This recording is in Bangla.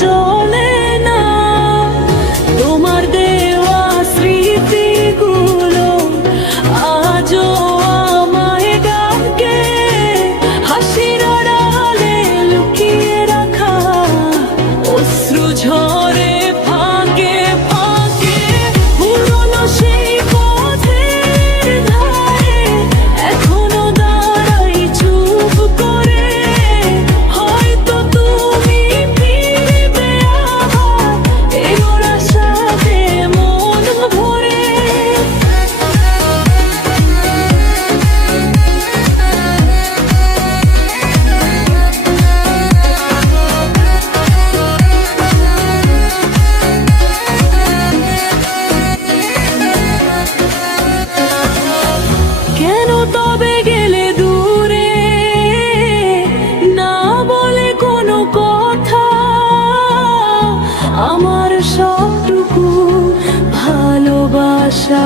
জ্বলে না। তোমার দেওয়া স্মৃতিগুলো আজও আমায় ডাকে, হাসির আড়ালে লুকিয়ে রাখা অশ্রু ঝরে ফাঁকে ফাঁকে। পুরনো সেই পথের ধারে এখনো দাঁড়াই চুপ করে, হয়তো তুমি ফিরবে আবার এমন আশাতে মন ভরে। কেন তবে গেলে দূরে, না বলে কোনো কথা? আমার সবটুকু ভালোবাসা